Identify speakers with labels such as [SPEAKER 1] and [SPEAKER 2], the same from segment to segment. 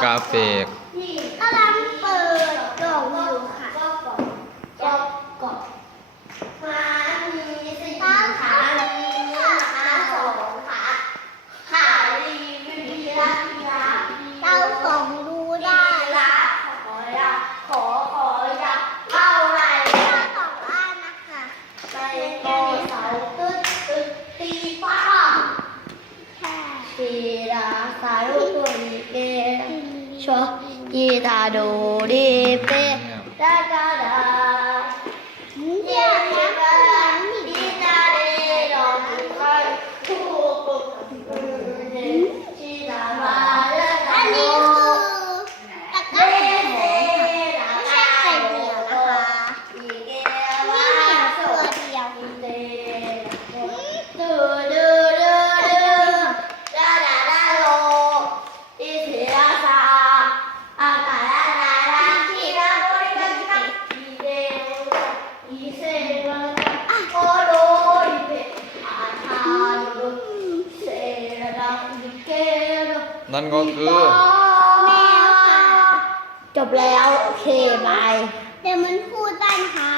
[SPEAKER 1] เอกาเฟก
[SPEAKER 2] กำลังเปิดกล่องอยู่ค่ะ
[SPEAKER 3] ก็กดก็กดมามีสี่
[SPEAKER 2] ขา
[SPEAKER 3] ขา
[SPEAKER 2] ขา
[SPEAKER 3] มี
[SPEAKER 2] ขา
[SPEAKER 3] ขาสองขาขาลีมีรักรัก
[SPEAKER 2] เราสองดูได้
[SPEAKER 3] รักขอรักขอขอรักเอาอะไร
[SPEAKER 2] ถ้าสองอันนะคะ
[SPEAKER 3] ไปโกเสาตึ๊ดตึ๊ดตีป้า
[SPEAKER 2] แค่
[SPEAKER 3] ตีราสาลูก ชอกีตาโดดีเปดาดาดา
[SPEAKER 2] เดี๋ยวนะ
[SPEAKER 3] ดีตาเดดอกกันทุกชีดามาละ
[SPEAKER 2] อันนี้คือตะกร้าใส่ของค่ะไม่ใช่ไข่เหนียวนะคะ
[SPEAKER 3] อีเก
[SPEAKER 2] นี่
[SPEAKER 3] ว่า
[SPEAKER 2] เหนียว
[SPEAKER 3] ส
[SPEAKER 2] ตัว
[SPEAKER 3] ว
[SPEAKER 2] เดียว
[SPEAKER 3] เดดูดูดูดูดาดาดาโลอีเสียสาอากาลาลาลาที่ราบริการกันอีเดอีเซวันโอโดอีเปอาทาโดเซราดิเกโร
[SPEAKER 1] นั่นก็คือ
[SPEAKER 2] แมวค่ะ
[SPEAKER 3] จบแล้วโอเคบาย
[SPEAKER 2] เดี๋ยวมันพูดได้นะคะ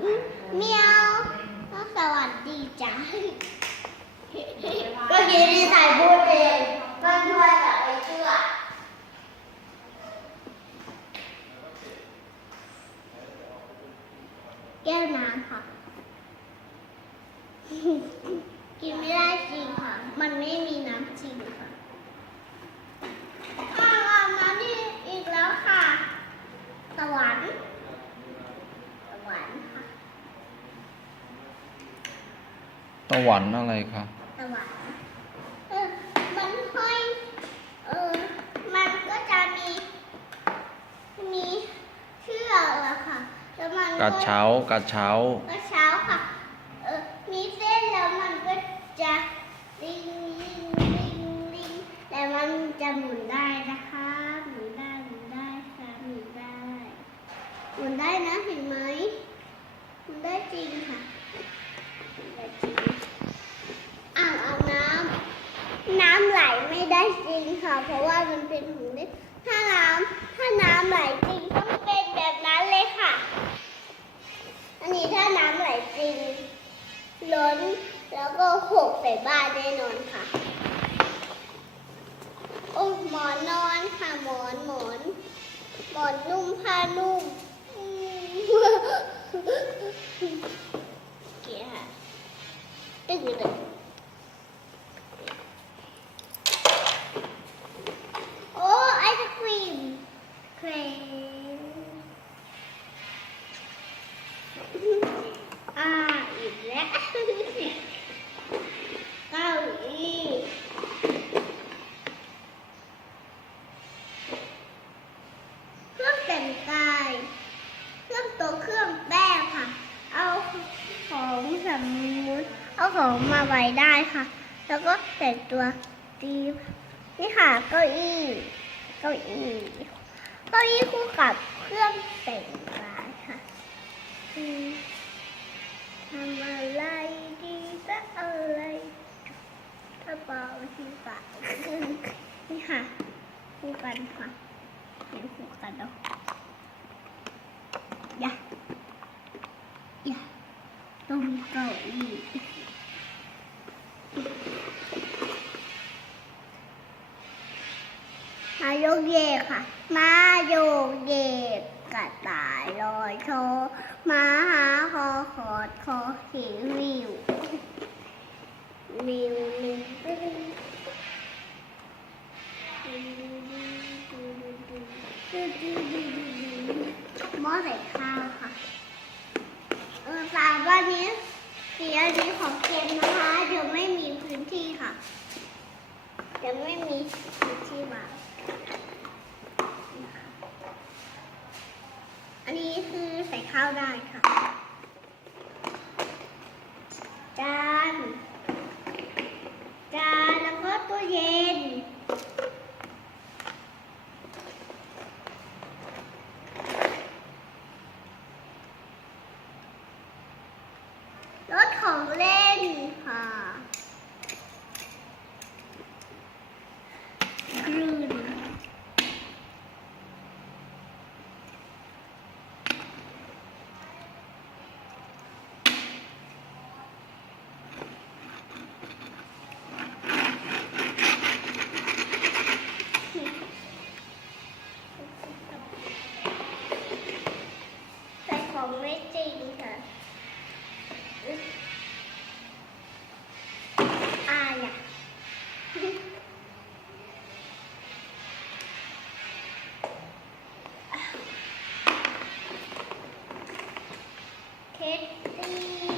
[SPEAKER 2] อืมเมียวสวัสดีจ้า
[SPEAKER 3] เมื่อกี้ที่ใส่พูดเองเพื่อนเพื่อนจะไปเชื่อ
[SPEAKER 2] แก้วน้ำค่ะ กินไม่ได้จริงค่ะ มันไม่มีน้ำจริงค่ะอ้าวอาบน้ำนี่อีกแล้วค่ะสวรรค์สวรรค์ค่ะ
[SPEAKER 1] ตะวันอะไรคะ
[SPEAKER 2] สวรรค์เออมันห้อยเออมันก็จะมีมีเชือกอะค่ะแล้วมัน
[SPEAKER 1] กระเช้ากระเช้า
[SPEAKER 2] กระเช้ มุนได้นะเห็นไหมมุนได้จริงค่ะได้จริงอ่างอาบน้ำน้ำไหลไม่ได้จริงค่ะ เพราะว่ามันเป็นถุงเล็กถ้าน้ำถ้าน้ำไหลจริงต้องเป็นแบบนั้นเลยค่ะ อันนี้ถ้าน้ำไหลจริง ล้นแล้วก็หกใส่บ้านแน่นอนค่ะโอ้หมอนนอนค่ะหมอนหมอนหมอนนุ่มผ้านุ่ม เกียค่ะตึ้งตึ้งโอ้ไอศครีมเครม อ่าอีกแล้วเก้าอี้เครื่องแต่งกาย เครื่องโต๊ะเครื่องแป้งค่ะ เอาของสมมุติเอาของ มาไว้ได้ค่ะ แล้วก็แต่งตัวตีนี่ค่ะเก้าอี้เก้าอี้เก้าอี้คู่กับเครื่องแต่งกายค่ะทำอะไรดีจะอะไรกระเป๋าที่ฝากนี่ค่ะคู่กันค่ะเห็นคู่กันแล้วย่าอย่าต้องมีเก้าอี้มาโยกเยกค่ะ มาโยกเยกกระต่ายลอยโชว์มาหาคอขอดคอหิววิววิววิววิวหม้อใส่ข้าวค่ะเออสามวันนี้สีอันนี้ของเกมนะคะ three.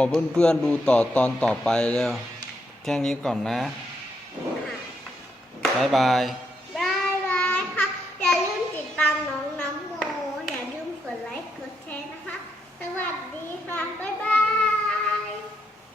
[SPEAKER 1] บอกเพื่อนๆดูต่อตอนต่อไปเร็วแค่นี้ก่อนนะ
[SPEAKER 2] บายบาย